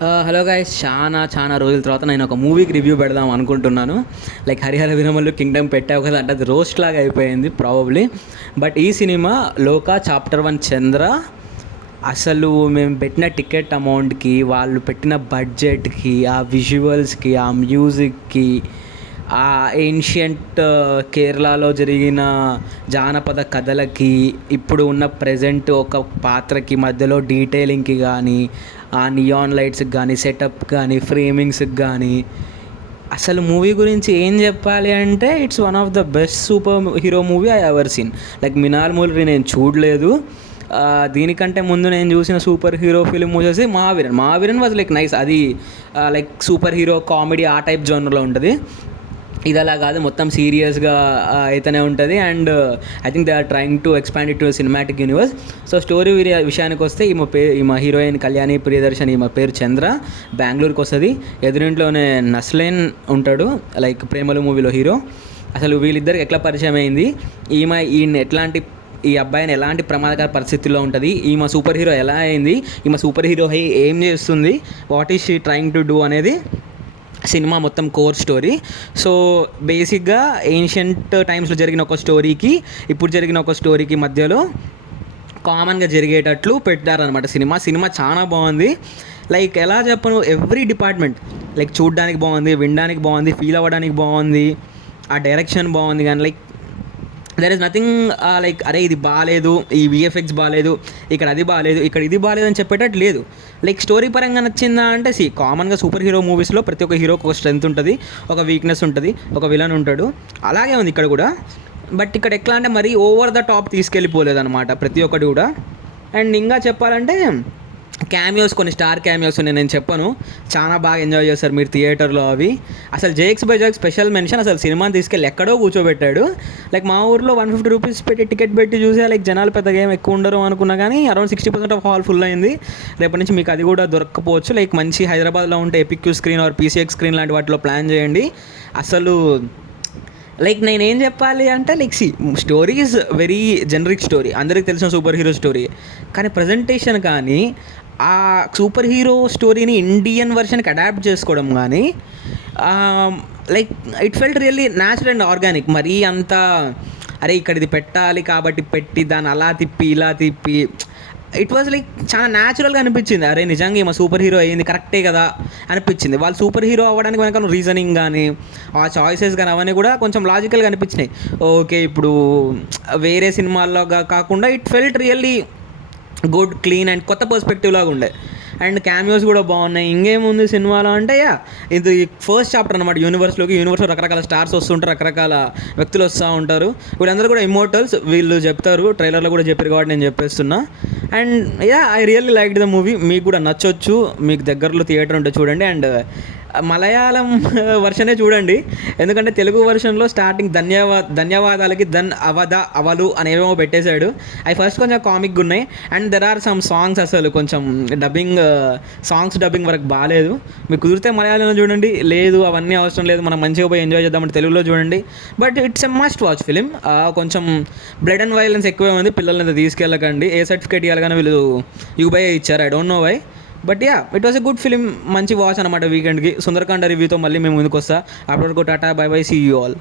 Hello guys, చాలా రోజుల తర్వాత నేను ఒక మూవీకి రివ్యూ పెడదాం అనుకుంటున్నాను. లైక్ హరిహర వీరమల్లు కింగ్డమ్ పెట్టావు కదా అంటే అది రోస్ట్ లాగా అయిపోయింది ప్రాబబ్లీ. బట్ ఈ సినిమా లోకా చాప్టర్ 1 చంద్ర అసలు మేము పెట్టిన టికెట్ అమౌంట్కి, వాళ్ళు పెట్టిన బడ్జెట్కి, ఆ విజువల్స్కి, ఆ మ్యూజిక్కి, ఆ ఏన్షియంట్ కేరళలో జరిగిన జానపద కథలకి, ఇప్పుడు ఉన్న ప్రజెంట్ ఒక పాత్రకి మధ్యలో డీటెయిలింగ్కి కానీ, ఆ నియాన్ లైట్స్కి కానీ, సెటప్ కానీ, ఫ్రేమింగ్స్కి కానీ, అసలు మూవీ గురించి ఏం చెప్పాలి అంటే it's one of the best super hero movie I ever seen. Like Minnal movie నేను చూడలేదు. దీనికంటే ముందు నేను చూసిన సూపర్ హీరో ఫిలిం వచ్చేసి మహావీరన్ వాజ్ లైక్ నైస్. అది లైక్ సూపర్ హీరో కామెడీ ఆ టైప్ జోనర్లో ఉంటుంది. ఇది అలా కాదు, మొత్తం సీరియస్గా అయితేనే ఉంటుంది. And I think they are trying to expand it to cinematic universe. So story విషయానికి వస్తే ఈమె హీరోయిన్ కళ్యాణి ప్రియదర్శన్, ఈమె పేరు చంద్ర, బెంగళూరుకి వస్తుంది. ఎదురింట్లోనే నస్లేన్ ఉంటాడు, లైక్ ప్రేమలు మూవీలో హీరో. అసలు వీళ్ళిద్దరికి ఎట్లా పరిచయం అయింది, ఈ అబ్బాయిని ఎలాంటి ప్రమాదకర పరిస్థితుల్లో ఉంటుంది, ఈమె సూపర్ హీరో ఎలా అయింది, ఈమె సూపర్ హీరో ఏం చేస్తుంది, what is she trying to do అనేది సినిమా మొత్తం కోర్ స్టోరీ. సో బేసిక్గా ఏన్షియంట్ టైమ్స్లో జరిగిన ఒక స్టోరీకి, ఇప్పుడు జరిగిన ఒక స్టోరీకి మధ్యలో కామన్గా జరిగేటట్లు పెట్టారనమాట సినిమా చాలా బాగుంది. లైక్ ఎలా చెప్పను, ఎవ్రీ డిపార్ట్మెంట్ లైక్ చూడడానికి బాగుంది, వినడానికి బాగుంది, ఫీల్ అవ్వడానికి బాగుంది, ఆ డైరెక్షన్ బాగుంది. కానీ like there is nothing like అరే ఇది బాగాలేదు, ఈ విఎఫ్ఎక్స్ బాగాలేదు, ఇక్కడ అది బాగాలేదు, ఇక్కడ ఇది బాగాలేదు అని చెప్పేటట్టు లేదు. లైక్ స్టోరీ పరంగా నచ్చిందా అంటే కామన్గా సూపర్ హీరో మూవీస్లో ప్రతి ఒక్క హీరోకి ఒక స్ట్రెంత్ ఉంటుంది, ఒక వీక్నెస్ ఉంటుంది, ఒక విలన్ ఉంటాడు. అలాగే ఉంది ఇక్కడ కూడా. బట్ ఇక్కడ ఎట్లా అంటే మరీ ఓవర్ ద టాప్ తీసుకెళ్ళిపోలేదు అనమాట ప్రతి ఒక్కటి కూడా. అండ్ ఇంకా చెప్పాలంటే క్యామియోస్, కొన్ని స్టార్ క్యామియోస్ నేను చెప్పను, చాలా బాగా ఎంజాయ్ చేస్తారు మీరు థియేటర్లో అవి. అసలు Jakes by Jakes special mention, అసలు సినిమాని తీసుకెళ్ళి ఎక్కడో కూర్చోబెట్టాడు. లైక్ మా ఊర్లో 150 రూపీస్ పెట్టి టికెట్ పెట్టి చూసే లైక్ జనాలు పెద్దగా ఏం ఎక్కువ ఉండరు అనుకున్నా, కానీ అరౌండ్ 60% ఆఫ్ హాల్ ఫుల్ అయింది. రేపటి నుంచి మీకు అది కూడా దొరక్కపోవచ్చు. లైక్ మంచి హైదరాబాద్లో ఉంటే ఎపిక్యూ స్క్రీన్ ఆర్ పీసీఎక్స్ స్క్రీన్ లాంటి వాటిలో ప్లాన్ చేయండి. అసలు లైక్ నేనేం చెప్పాలి అంటే like story is very generic story, అందరికి తెలిసిన సూపర్ హీరో స్టోరీ. కానీ ప్రజెంటేషన్ కానీ, ఆ సూపర్ హీరో స్టోరీని ఇండియన్ వర్షన్కి అడాప్ట్ చేసుకోవడం కానీ, like it felt really natural and organic. మరీ అంత అరే ఇక్కడ ఇది పెట్టాలి కాబట్టి పెట్టి దాన్ని అలా తిప్పి ఇలా తిప్పి, ఇట్ వాజ్ లైక్ చాలా న్యాచురల్గా అనిపించింది. అరే నిజంగా ఏమో సూపర్ హీరో అయ్యింది కరెక్టే కదా అనిపించింది. వాళ్ళు సూపర్ హీరో అవ్వడానికి వెనక రీజనింగ్ కానీ, ఆ చాయిసెస్ కానీ అవన్నీ కూడా కొంచెం లాజికల్గా అనిపించినాయి. ఓకే, ఇప్పుడు వేరే సినిమాల్లో కాకుండా it felt really good, clean and కొత్త పర్స్పెక్టివ్ లాగా ఉండే. అండ్ క్యామియోస్ కూడా బాగున్నాయి. ఇంకేముంది సినిమాలో అంటే ఇది ఫస్ట్ చాప్టర్ అనమాట యూనివర్స్లో రకరకాల స్టార్స్ వస్తుంటారు, రకరకాల వ్యక్తులు వస్తూ ఉంటారు. వీళ్ళందరూ కూడా ఇమ్మోర్టల్స్, వీళ్ళు చెప్తారు, ట్రైలర్లో కూడా చెప్పారు కాబట్టి నేను చెప్పేస్తున్నా. And I really liked the movie. మీకు కూడా నచ్చొచ్చు, మీకు దగ్గరలో థియేటర్ ఉంటే చూడండి. అండ్ మలయాళం వర్షనే చూడండి, ఎందుకంటే తెలుగు వర్షన్లో స్టార్టింగ్ ధన్యవాదాలకి అవలు అనేవేమో పెట్టేశాడు. అవి ఫస్ట్ కొంచెం కామిక్గా ఉన్నాయి. And there are some songs అసలు కొంచెం డబ్బింగ్ వరకు బాగాలేదు. మీకు కుదిరితే మలయాళంలో చూడండి, లేదు అవన్నీ అవసరం లేదు, మనం మంచిగా పోయి ఎంజాయ్ చేద్దామంటే తెలుగులో చూడండి. But it's a must watch film. కొంచెం బ్లడ్ అండ్ వైలెన్స్ ఎక్కువే ఉంది, పిల్లల్ని తీసుకెళ్ళకండి. ఏ సర్టిఫికేట్ ఇవ్వాలి కానీ వీళ్ళు యూబై ఇచ్చారు, I don't know why. But it was a good film, మంచి వాచ్ అనమాట వీకెండ్కి. సుందరకాండ రివ్యూతో మళ్ళీ మేము ముందుకు వస్తా. అప్పటివరకు టాటా, bye bye, see you all.